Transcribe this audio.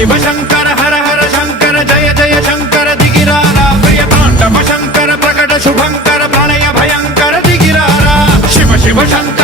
शिव शंकर हर हर शंकर जय जय शंकर दिगिरारा प्रिय तांडव शंकर प्रकट शुभंकर प्रणय भयंकर दिगिरारा शिव शिव शंकर